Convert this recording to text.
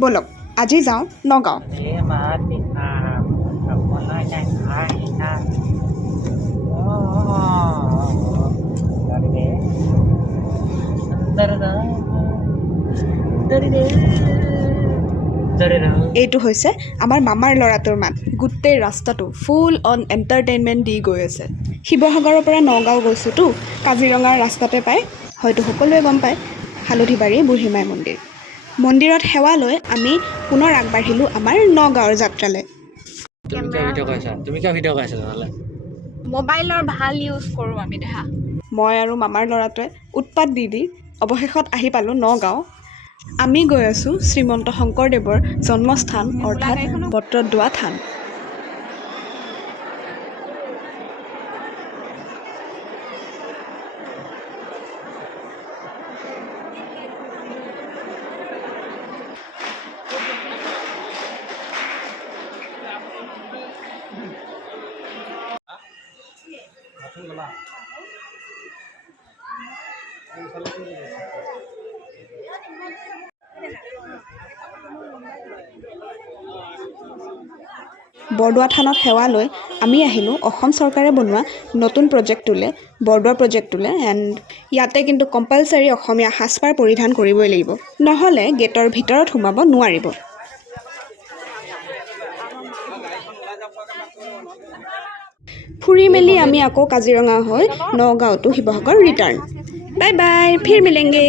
ব'লক আজি যাওঁ নগাঁও। এইটো হৈছে আমাৰ মামাৰ ল'ৰাটোৰ মাত। গোটেই ৰাস্তাটো ফুল অন এণ্টাৰটেইনমেণ্ট দি গৈ আছে। শিৱসাগৰৰ পৰা নগাঁও গৈছোঁতো, কাজিৰঙাৰ ৰাস্তাতে পায়, হয়তো সকলোৱে গম পায়, হালধিবাৰী বুঢ়ীমাই মন্দিৰ। মন্দিৰত সেৱা লৈ আমি পুনৰ আগবাঢ়িলোঁ আমাৰ নগাঁৱৰ যাত্ৰালৈ। মোবাইলৰ ভাল ইউজ কৰোঁ আমি দেহা। মই আৰু মামাৰ ল'ৰাটোৱে উৎপাত দি অৱশেষত আহি পালোঁ নগাঁও। আমি গৈ আছোঁ শ্ৰীমন্ত শংকৰদেৱৰ জন্মস্থান অৰ্থাৎ বটদ্ৰৱা থান। বৰদোৱা থানত সেৱা লৈ আমি আহিলোঁ অসম চৰকাৰে বনোৱা নতুন প্ৰজেক্টটোলৈ, বৰদোৱা প্ৰজেক্টটোলৈ। এণ্ড ইয়াতে কিন্তু কম্পালচাৰী অসমীয়া সাজপাৰ পৰিধান কৰিবই লাগিব, নহ'লে গেটৰ ভিতৰত সোমাব নোৱাৰিব। ফুৰি মেলি আমি আকৌ কাজিৰঙা হৈ Nagaon to Sivasagar return. Bye bye, ফিৰ মিলেংগে।